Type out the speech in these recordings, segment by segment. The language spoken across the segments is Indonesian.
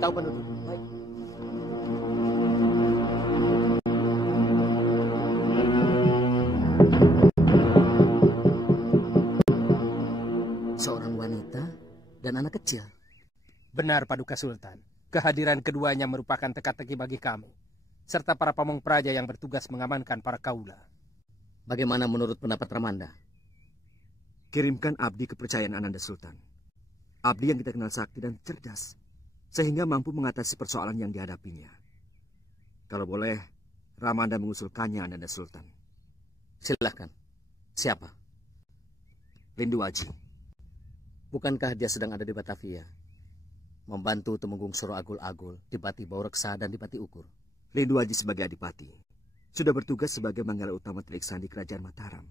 Pantau penduduk. Baik. Seorang wanita dan anak kecil. Benar, Paduka Sultan. Kehadiran keduanya merupakan teka-teki bagi kami, serta para pamong praja yang bertugas mengamankan para kaula. Bagaimana menurut pendapat Ramanda? Kirimkan abdi kepercayaan Ananda Sultan. Abdi yang kita kenal sakti dan cerdas, sehingga mampu mengatasi persoalan yang dihadapinya. Kalau boleh, Ramanda mengusulkannya Ananda Sultan. Silahkan. Siapa? Lindu Aji. Bukankah dia sedang ada di Batavia? Membantu Temenggung Soro Agul-Agul, Dipati Baureksa, dan Dipati Ukur. Lindu Aji sebagai adipati sudah bertugas sebagai manggala utama Triksan di Kerajaan Mataram.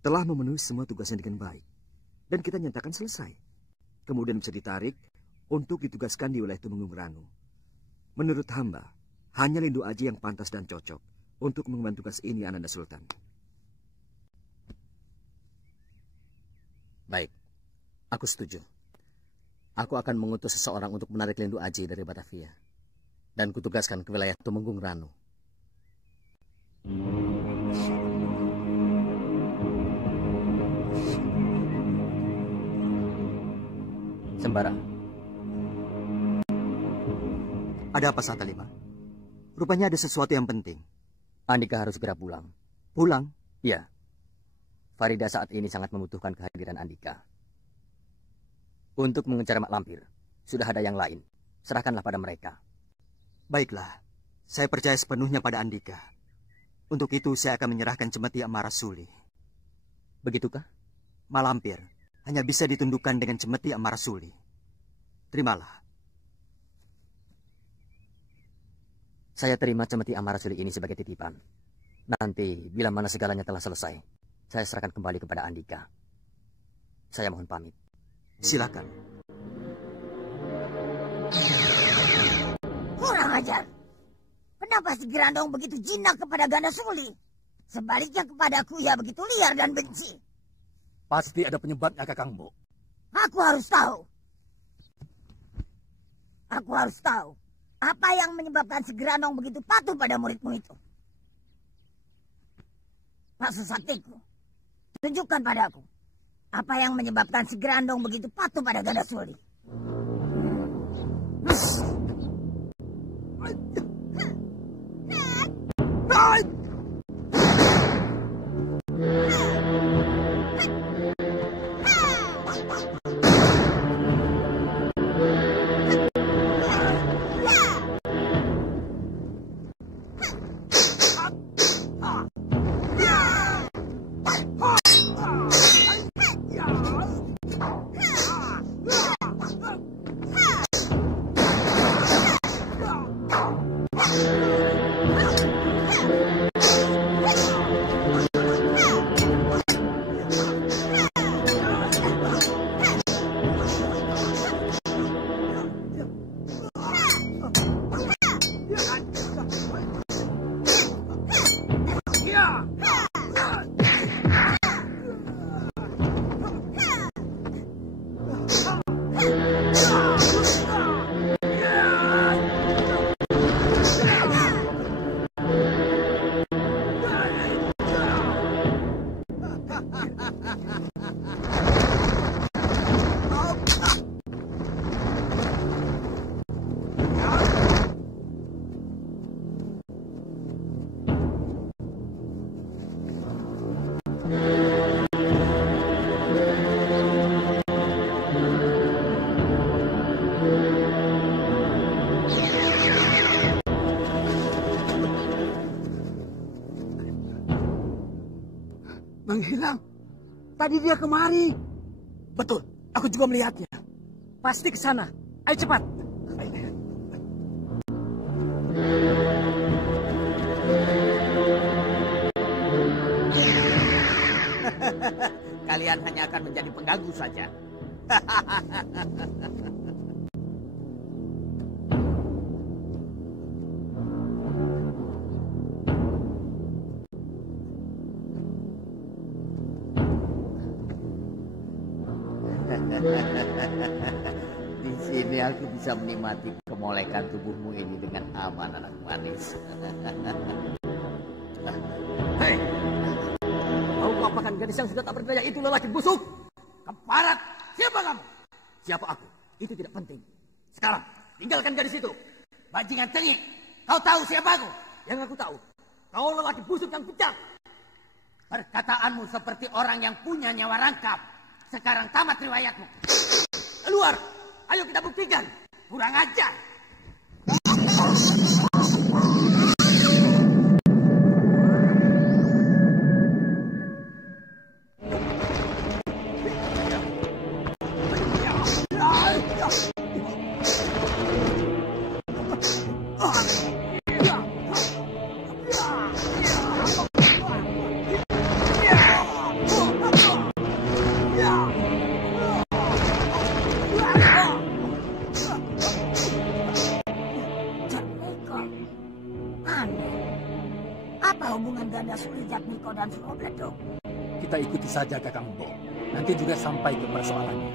Telah memenuhi semua tugasnya dengan baik. Dan kita nyatakan selesai. Kemudian bisa ditarik untuk ditugaskan di wilayah Temenggung Ranu. Menurut hamba, hanya Lindu Aji yang pantas dan cocok untuk mengemban tugas ini, Ananda Sultan. Baik. Aku setuju. Aku akan mengutus seseorang untuk menarik Lindu Aji dari Batavia. Dan kutugaskan ke wilayah Temenggung Ranu. Sembara. Ada apa, Satalima? Rupanya ada sesuatu yang penting. Andika harus segera pulang. Pulang? Ya. Farida saat ini sangat membutuhkan kehadiran Andika. Untuk mengejar mak lampir, sudah ada yang lain. Serahkanlah pada mereka. Baiklah, saya percaya sepenuhnya pada Andika. Untuk itu saya akan menyerahkan Cemeti Amarasuli. Begitukah? Mak lampir hanya bisa ditundukkan dengan Cemeti Amarasuli. Terimalah. Saya terima Cemeti Amarasuli ini sebagai titipan. Nanti, bila mana segalanya telah selesai, saya serahkan kembali kepada Andika. Saya mohon pamit. Silakan. Kurang ajar. Kenapa si Gerandong begitu jinak kepada Ganda Suli? Sebaliknya kepadaku ia begitu liar dan benci. Pasti ada penyebabnya, Kakangmu. Aku harus tahu. Aku harus tahu. Apa yang menyebabkan si Gerandong begitu patuh pada muridmu itu? Maksud saktiku, tunjukkan padaku. Apa yang menyebabkan si Gerandong begitu patuh pada Ganda Suli? Menghilang. Tadi dia kemari. Betul, aku juga melihatnya. Pasti ke sana. Ayo cepat. Kalian hanya akan menjadi pengganggu saja. Di sini aku bisa menikmati kemolekan tubuhmu ini dengan aman, anak manis. Hei, mau kau apakan gadis yang sudah tak berdaya itu lelaki busuk? Keparat, siapa kamu? Siapa aku? Itu tidak penting. Sekarang, Tinggalkan gadis itu. Bajingan tengik, kau tahu siapa aku? yang aku tahu, kau lelaki busuk yang kejam. Perkataanmu seperti orang yang punya nyawa rangkap. Sekarang tamat riwayatmu. Keluar, ayo kita buktikan. Kurang ajar. Apa hubungan ganda Suli, Jatmiko, dan Sulo Bledok? Kita ikuti saja Kakang Bo. Nanti juga sampai ke persoalannya.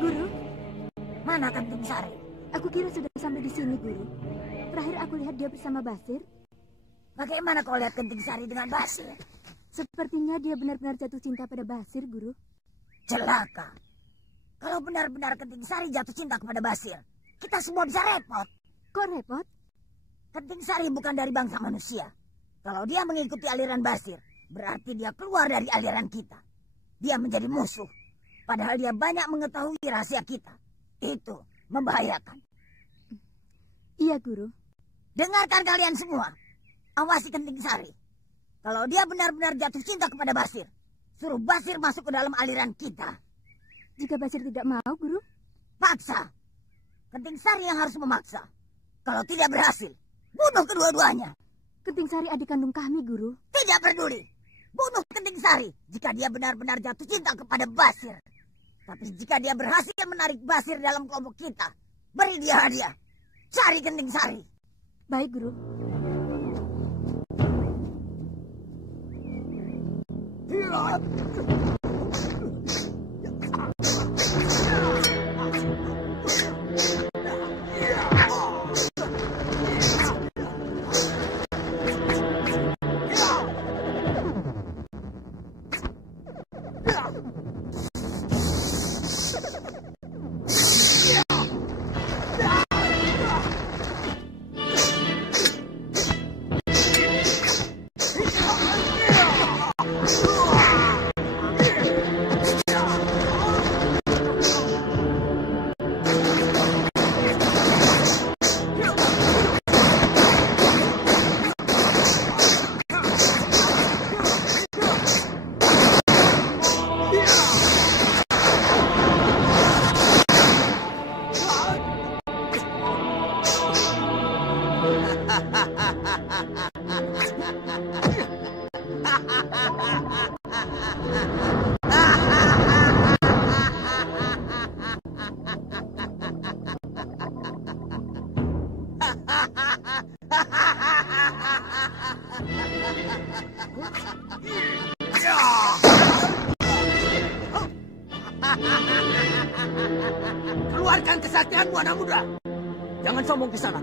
Guru, mana Kenting Sari? Aku kira sudah sampai di sini, Guru. Terakhir aku lihat dia bersama Basir. Bagaimana kau lihat Kenting Sari dengan Basir? Sepertinya dia benar-benar jatuh cinta pada Basir, Guru. Celaka. Kalau benar-benar Kenting Sari jatuh cinta kepada Basir, kita semua bisa repot. Kok repot? Kenting Sari bukan dari bangsa manusia. Kalau dia mengikuti aliran Basir, berarti dia keluar dari aliran kita. Dia menjadi musuh. Padahal dia banyak mengetahui rahasia kita. Itu membahayakan. Iya, Guru. Dengarkan kalian semua. Awasi Kenting Sari. Kalau dia benar-benar jatuh cinta kepada Basir, suruh Basir masuk ke dalam aliran kita. Jika Basir tidak mau, Guru? Paksa. Kenting Sari yang harus memaksa. Kalau tidak berhasil, bunuh kedua-duanya. Kenting Sari adik kandung kami, Guru. Tidak peduli. Bunuh Kenting Sari jika dia benar-benar jatuh cinta kepada Basir. Tapi jika dia berhasil menarik Basir dalam kelompok kita, beri dia hadiah. Cari Kenting Sari. Baik, Guru. Keluarkan kesaktianmu, anak muda. Jangan sombong ke sana.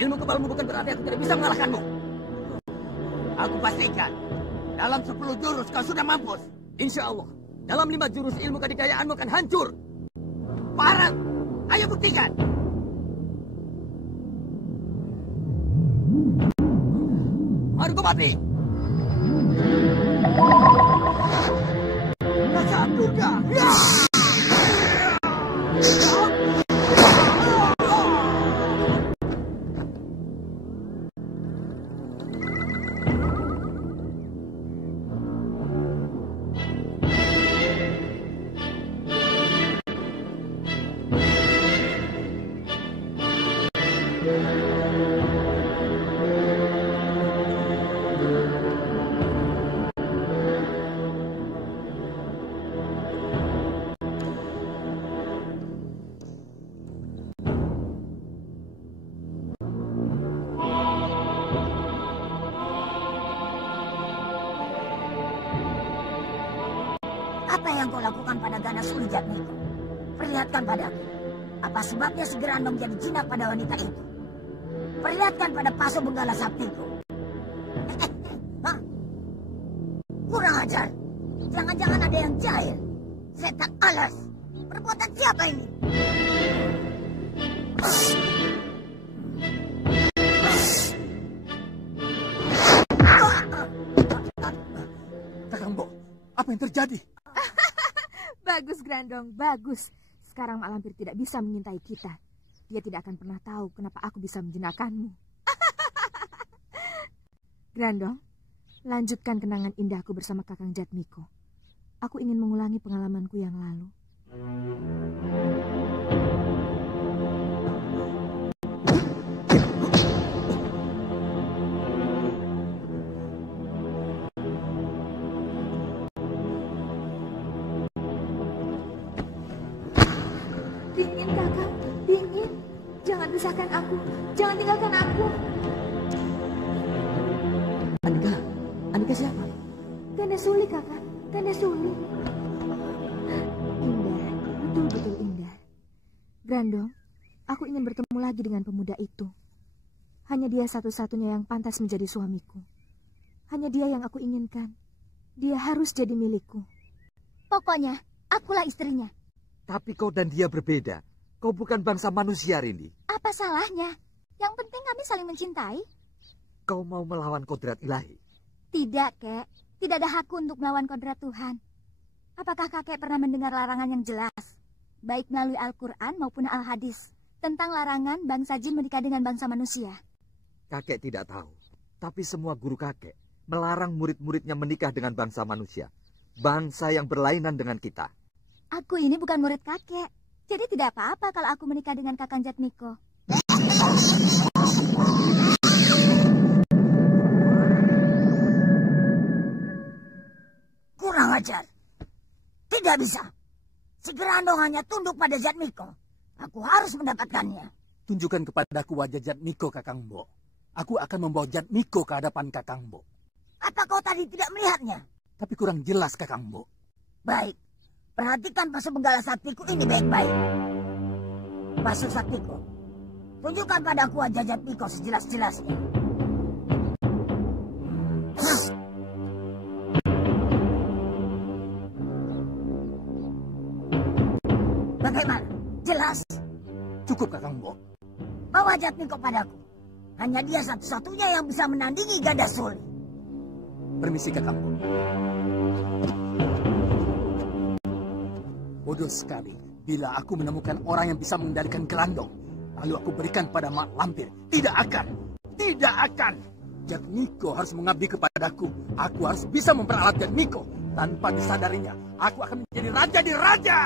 Ilmu kebalmu bukan berarti aku tidak bisa mengalahkanmu. Aku pastikan, dalam 10 jurus kau sudah mampus. Insya Allah, dalam 5 jurus ilmu kadidayaanmu akan hancur. Parat, ayo buktikan. Margopati. Rasa Buddha. Apa yang kau lakukan pada ganas Uli Jatmiko? Perlihatkan padaku. Apa sebabnya si Gerandong jadi jinak pada wanita itu? Perlihatkan pada Paso Benggala Saktiku. Hah? Kurang ajar. Jangan-jangan ada yang jahil. Setan alas. Perbuatan siapa ini? Kakang Bo, apa yang terjadi? Bagus, Grandong, bagus. Sekarang Mak Lampir tidak bisa mengintai kita. Dia tidak akan pernah tahu kenapa aku bisa menjinakkanmu. Grandong, lanjutkan kenangan indahku bersama Kakang Jatmiko. Aku ingin mengulangi pengalamanku yang lalu. Dingin, Kakak. Dingin. Jangan pisahkan aku. Jangan tinggalkan aku. Andika siapa? Ganda Suli, Kakak. Ganda Suli. Indah. Betul-betul indah. Grandong, aku ingin bertemu lagi dengan pemuda itu. Hanya dia satu-satunya yang pantas menjadi suamiku. Hanya dia yang aku inginkan. Dia harus jadi milikku. Pokoknya, akulah istrinya. Tapi kau dan dia berbeda. Kau bukan bangsa manusia, Rindi. Apa salahnya? Yang penting kami saling mencintai. Kau mau melawan kodrat ilahi? Tidak, Kek. Tidak ada hakku untuk melawan kodrat Tuhan. Apakah kakek pernah mendengar larangan yang jelas, baik melalui Al-Quran maupun Al-Hadis, tentang larangan bangsa jin menikah dengan bangsa manusia? Kakek tidak tahu. Tapi semua guru kakek melarang murid-muridnya menikah dengan bangsa manusia. Bangsa yang berlainan dengan kita. Aku ini bukan murid kakek. Jadi tidak apa-apa kalau aku menikah dengan Kakang Jatmiko. Kurang ajar. Tidak bisa. Si Gerandong hanya tunduk pada Jatmiko. Aku harus mendapatkannya. Tunjukkan kepadaku wajah Jatmiko, Kakang Bo. Aku akan membawa Jatmiko ke hadapan Kakang Bo. Apa kau tadi tidak melihatnya? Tapi kurang jelas, Kakang Bo. Baik. Perhatikan Pasu Benggala Saktiku ini baik-baik. Pasu Saktiku, tunjukkan padaku wajah Jatmiko sejelas-jelasnya. Bagaimana? Jelas? Cukup, Kakang Bo. Bawa Jatmiko padaku. Hanya dia satu-satunya yang bisa menandingi Ganda Suli. Permisi, Kakang Bo. Bodoh sekali bila aku menemukan orang yang bisa mengendalikan Gerandong, lalu aku berikan pada Mak Lampir. Tidak akan. Tidak akan. Jatmiko harus mengabdi kepadaku. Aku harus bisa memperalat Jatmiko. Tanpa disadarinya, aku akan menjadi raja di raja.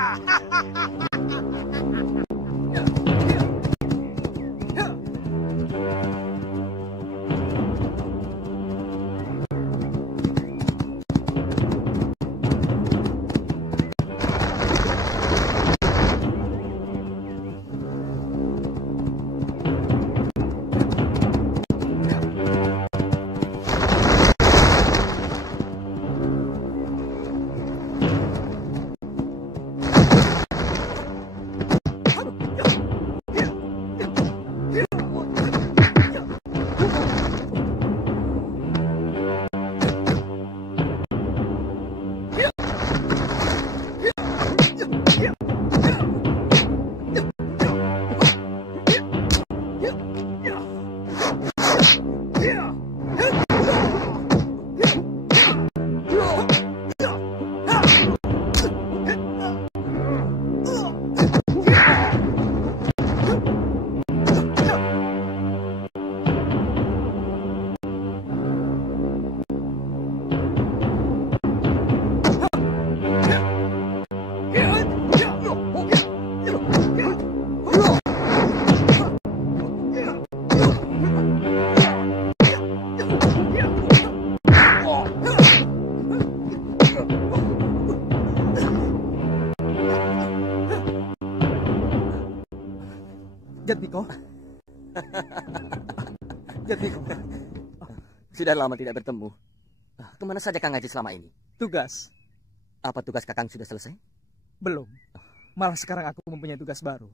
Jatmiko. Jatmiko. Sudah lama tidak bertemu. Kemana saja Kang Haji selama ini? Tugas. Apa tugas Kakang sudah selesai? Belum. Malah sekarang aku mempunyai tugas baru.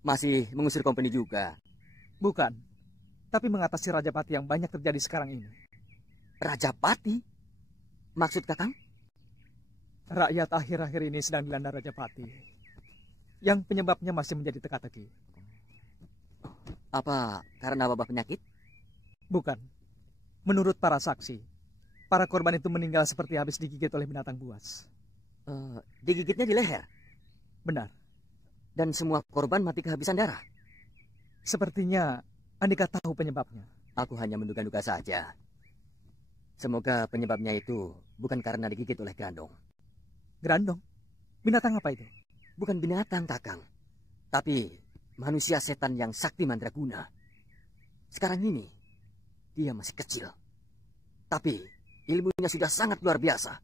Masih mengusir company juga? Bukan. Tapi mengatasi Rajapati yang banyak terjadi sekarang ini. Rajapati? Maksud Kakang? Rakyat akhir-akhir ini sedang dilanda Rajapati. Yang penyebabnya masih menjadi teka-teki. Apa karena wabah penyakit? Bukan. Menurut para saksi, para korban itu meninggal seperti habis digigit oleh binatang buas. Digigitnya di leher? Benar. Dan semua korban mati kehabisan darah? Sepertinya Andika tahu penyebabnya. Aku hanya menduga-duga saja. Semoga penyebabnya itu bukan karena digigit oleh Grandong. Grandong? Binatang apa itu? Bukan binatang, Kakang. Tapi manusia setan yang sakti mandraguna. Sekarang ini, dia masih kecil. Tapi ilmunya sudah sangat luar biasa.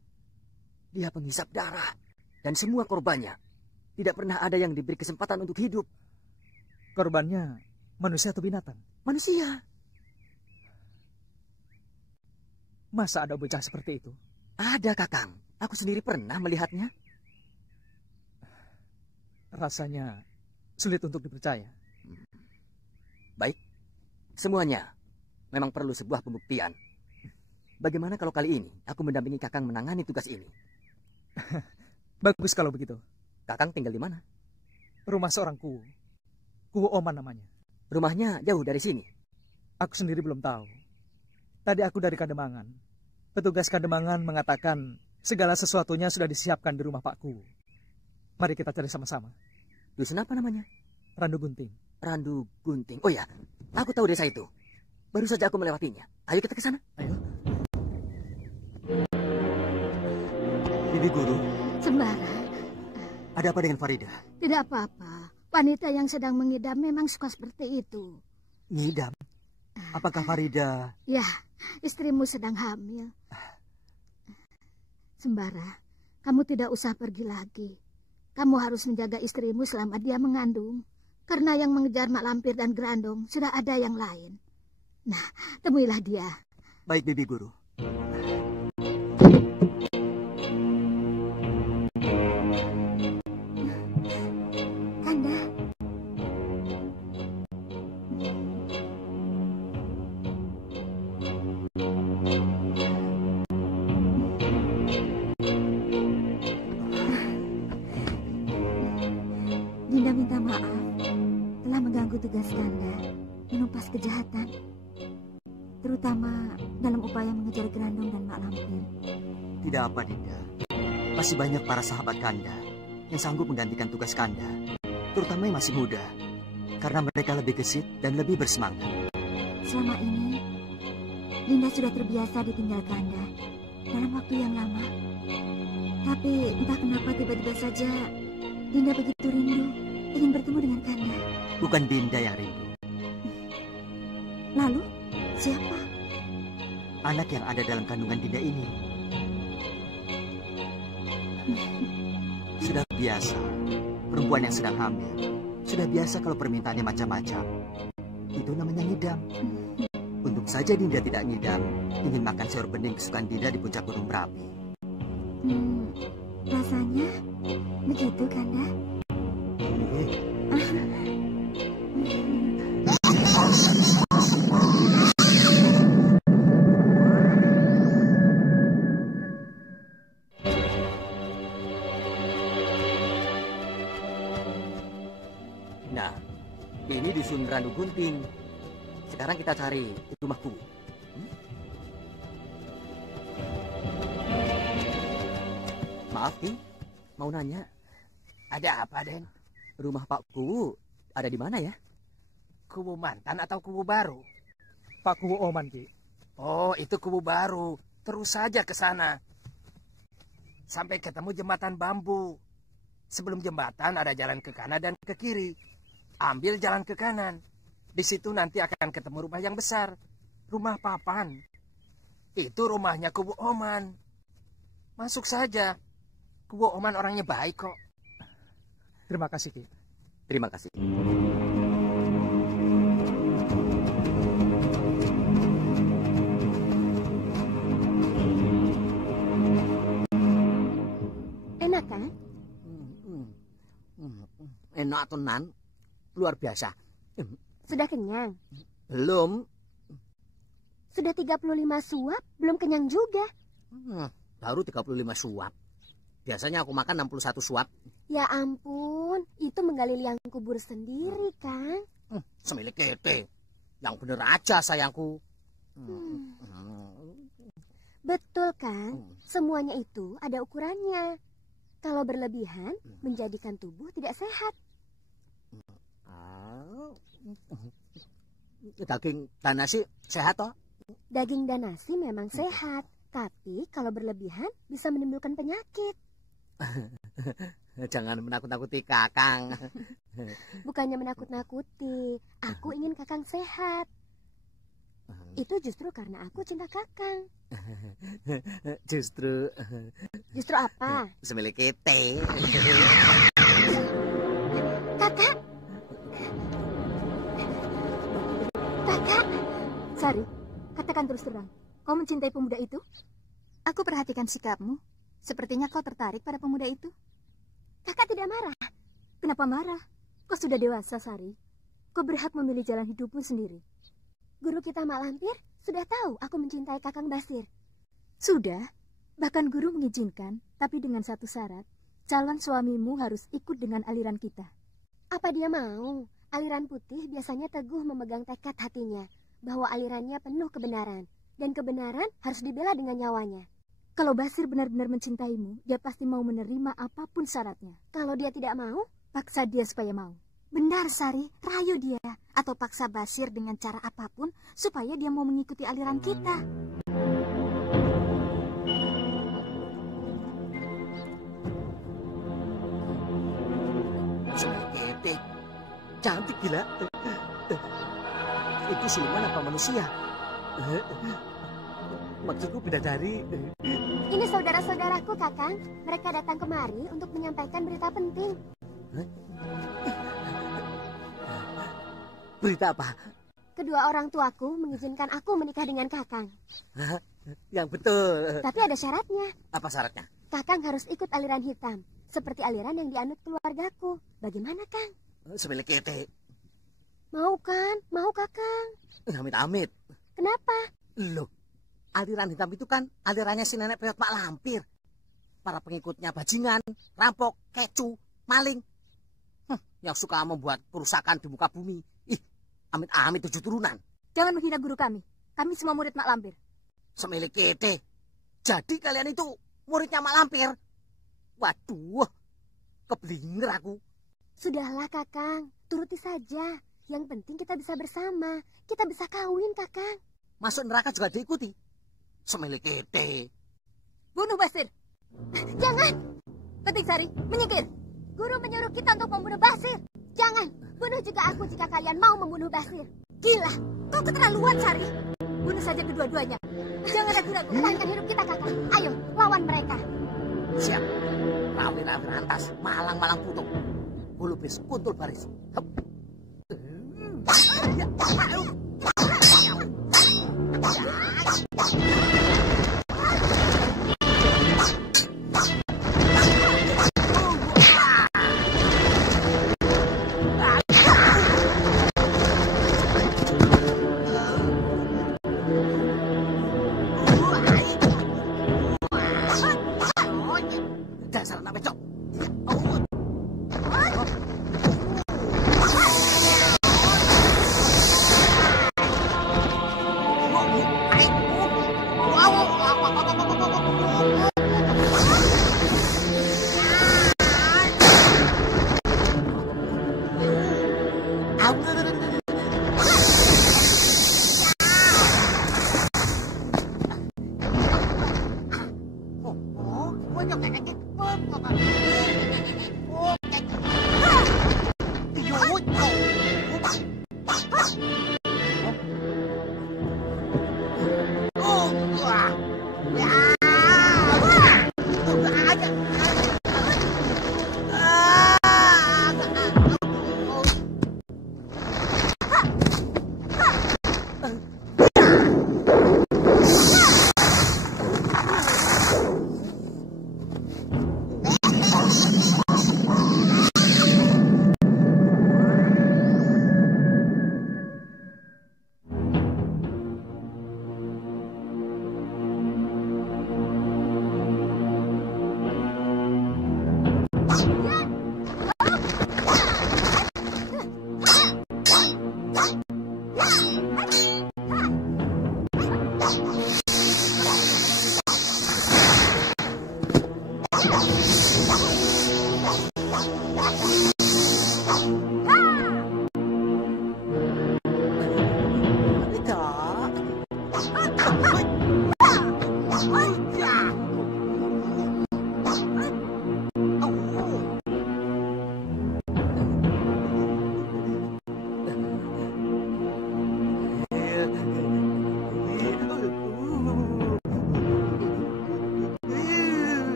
Dia penghisap darah. Dan semua korbannya tidak pernah ada yang diberi kesempatan untuk hidup. Korbannya manusia atau binatang? Manusia. Masa ada bocah seperti itu? Ada, Kakang. Aku sendiri pernah melihatnya. Rasanya sulit untuk dipercaya. Baik. Semuanya memang perlu sebuah pembuktian. Bagaimana kalau kali ini aku mendampingi Kakang menangani tugas ini? Bagus kalau begitu. Kakang tinggal di mana? Rumah seorang kuwu. Kuwu Oman namanya. Rumahnya jauh dari sini? Aku sendiri belum tahu. Tadi aku dari Kademangan. Petugas Kademangan mengatakan segala sesuatunya sudah disiapkan di rumah Pak Kuwu. Mari kita cari sama-sama. Dusun apa namanya? Randu Gunting. Randu Gunting. Oh ya, aku tahu desa itu. Baru saja aku melewatinya. Ayo kita ke sana. Ayo. Bibi Guru. Sembara. Ada apa dengan Farida? Tidak apa-apa. Wanita yang sedang mengidam memang suka seperti itu. Ngidam? Apakah Farida... Ya, istrimu sedang hamil. Sembara, kamu tidak usah pergi lagi. Kamu harus menjaga istrimu selama dia mengandung. Karena yang mengejar Mak Lampir dan Grandong sudah ada yang lain. Nah, temuilah dia. Baik, Bibi Guru. Kanda. Dinda minta maaf telah mengganggu tugas Kanda menumpas kejahatan, terutama dalam upaya mengejar Grandong dan Mak Lampir. Tidak apa, Dinda. Masih banyak para sahabat Kanda yang sanggup menggantikan tugas Kanda, terutama yang masih muda, karena mereka lebih gesit dan lebih bersemangat. Selama ini, Dinda sudah terbiasa ditinggal Kanda dalam waktu yang lama. Tapi entah kenapa tiba-tiba saja Dinda begitu rindu ingin bertemu dengan Kanda. Bukan Dinda yang rindu. Lalu, siapa? Anak yang ada dalam kandungan Dinda ini. Sudah biasa, perempuan yang sedang hamil. Sudah biasa kalau permintaannya macam-macam. Itu namanya ngidam. Untung saja Dinda tidak ngidam, ingin makan sayur bening kesukaan Dinda di puncak Gunung Merapi. Rasanya begitu, Kanda? Nah, ini dusun Randu Gunting. Sekarang kita cari rumahku. Maaf, Ki. Mau nanya. Ada apa, Den? Rumah Pak Kuwu ada di mana ya? Kubu mantan atau kubu baru? Pak Kuwu Oman, Ki. Oh, itu kubu baru. Terus saja ke sana. Sampai ketemu jembatan bambu. Sebelum jembatan ada jalan ke kanan dan ke kiri. Ambil jalan ke kanan. Di situ nanti akan ketemu rumah yang besar. Rumah Papan. Itu rumahnya kubu Oman. Masuk saja. Kubu Oman orangnya baik kok. Terima kasih, Ki. Terima kasih. Enak tenan, luar biasa. Sudah kenyang? Belum. Sudah 35 suap, belum kenyang juga. Baru 35 suap. Biasanya aku makan 61 suap. Ya ampun, itu menggali liang kubur sendiri, Kang. Semilik kete. Yang bener aja, sayangku. Betul, Kang. Semuanya itu ada ukurannya. Kalau berlebihan, menjadikan tubuh tidak sehat. Daging dan nasi sehat toh? Daging dan nasi memang sehat, tapi kalau berlebihan bisa menimbulkan penyakit. Jangan menakut-nakuti Kakang. Bukannya menakut-nakuti, aku ingin Kakang sehat. Itu justru karena aku cinta Kakang. Justru apa? Semilik kete. Kakak. Sari, katakan terus terang. Kau mencintai pemuda itu? Aku perhatikan sikapmu. Sepertinya kau tertarik pada pemuda itu. Kakak tidak marah. Kenapa marah? Kau sudah dewasa, Sari. Kau berhak memilih jalan hidupmu sendiri. Guru kita Mak Lampir sudah tahu aku mencintai Kakang Basir. Sudah. Bahkan guru mengizinkan, tapi dengan satu syarat. Calon suamimu harus ikut dengan aliran kita. Apa dia mau? Aliran putih biasanya teguh memegang tekad hatinya bahwa alirannya penuh kebenaran. Dan kebenaran harus dibela dengan nyawanya. Kalau Basir benar-benar mencintaimu, dia pasti mau menerima apapun syaratnya. Kalau dia tidak mau, paksa dia supaya mau. Benar, Sari, rayu dia. Atau paksa Basir dengan cara apapun supaya dia mau mengikuti aliran kita. Kete, cantik gila. Itu siluman apa manusia? Maksudku bidadari. Ini saudara-saudaraku, Kakang. Mereka datang kemari untuk menyampaikan berita penting. Berita apa? Kedua orang tuaku mengizinkan aku menikah dengan Kakang. Yang betul. Tapi ada syaratnya. Apa syaratnya? Kakang harus ikut aliran hitam. Seperti aliran yang dianut keluargaku. Bagaimana, Kang? Semilik kete. Mau kan? Mau, Kakang? Amit-amit. Kenapa? Loh, aliran hitam itu kan alirannya si nenek priot Mak Lampir. Para pengikutnya bajingan, rampok, kecu, maling. Yang suka membuat kerusakan di muka bumi. Amit-amit 7 turunan. Jangan menghina guru kami. Kami semua murid Mak Lampir. Semilik kete. Jadi kalian itu muridnya Mak Lampir? Waduh, keblinger aku. Sudahlah, Kakang. Turuti saja. Yang penting kita bisa bersama. Kita bisa kawin, Kakang. Masuk neraka juga diikuti. Semilik kete. Bunuh Basir. Jangan. Ketik Sari, menyingkir. Guru menyuruh kita untuk membunuh Basir. Jangan. Bunuh juga aku jika kalian mau membunuh Basir. Gila, kau keterlaluan, Sari. Bunuh saja kedua-duanya. Jangan ragu-ragu. Pertahankan hidup kita, Kakang. Ayo, lawan mereka. Siap. Rawi-rawi rantas, malang-malang putuk. Bulu bis, kuntul baris. Dasar anak becok.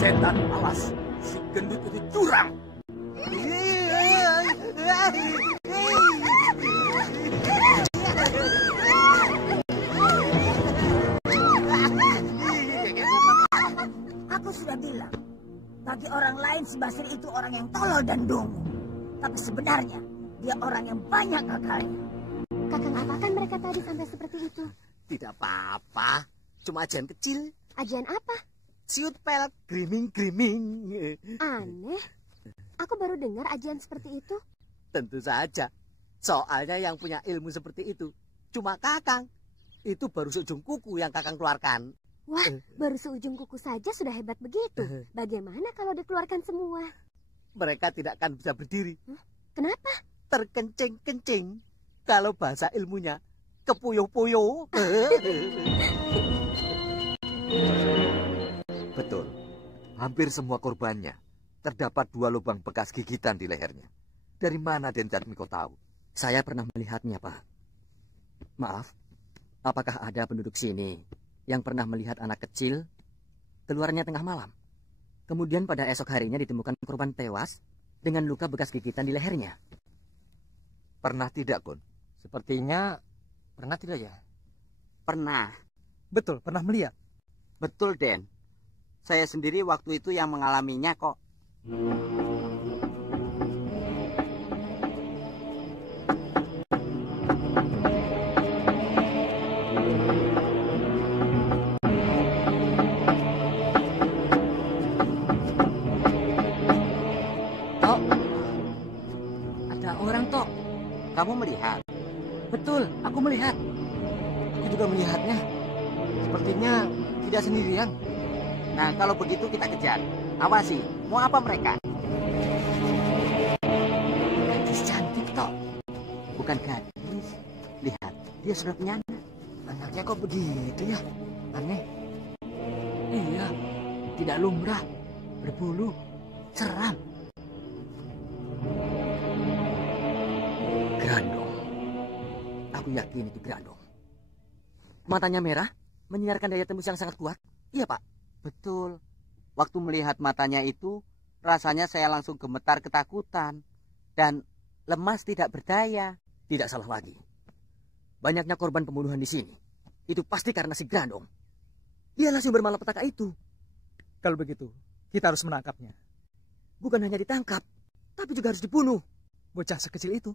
Setan, awas, si gendut itu curang. Aku sudah bilang, bagi orang lain si Basir itu orang yang tolol dan dungu. Tapi sebenarnya dia orang yang banyak akalnya. Kakang, apakan mereka tadi sampai seperti itu? Tidak apa-apa, cuma ajian kecil. Ajian apa? Siut pel, griming-griming. Aneh. Aku baru dengar ajian seperti itu. Tentu saja. Soalnya yang punya ilmu seperti itu cuma Kakang. Itu baru seujung kuku yang Kakang keluarkan. Wah, baru seujung kuku saja sudah hebat begitu. Bagaimana kalau dikeluarkan semua? Mereka tidak akan bisa berdiri. Kenapa? Terkencing-kencing. Kalau bahasa ilmunya kepuyuh-puyuh. Betul. Hampir semua korbannya terdapat 2 lubang bekas gigitan di lehernya. Dari mana Den Jatmiko tahu? Saya pernah melihatnya, Pak. Maaf, apakah ada penduduk sini yang pernah melihat anak kecil keluarnya tengah malam? Kemudian pada esok harinya ditemukan korban tewas dengan luka bekas gigitan di lehernya. Pernah tidak, Kun? Sepertinya pernah tidak ya? Pernah. Betul, pernah melihat. Betul, Den. Saya sendiri waktu itu yang mengalaminya kok. Tok, ada orang, Tok. Kamu melihat? Betul, aku melihat. Aku juga melihatnya. Sepertinya tidak sendirian. Nah, kalau begitu kita kejar. Awasi, mau apa mereka? Gadis cantik, Tok. Bukan gadis. Lihat, dia sudah punya anak. Anaknya kok begitu ya? Aneh. Iya, tidak lumrah. Berbulu, seram. Grandong. Aku yakin itu Grandong. Matanya merah, menyinarkan daya tembus yang sangat kuat. Iya, Pak. Betul. Waktu melihat matanya itu, rasanya saya langsung gemetar ketakutan. Dan lemas tidak berdaya. Tidak salah lagi. Banyaknya korban pembunuhan di sini. Itu pasti karena si Grandong. Dialah sumber malapetaka itu. Kalau begitu, kita harus menangkapnya. Bukan hanya ditangkap, tapi juga harus dibunuh. Bocah sekecil itu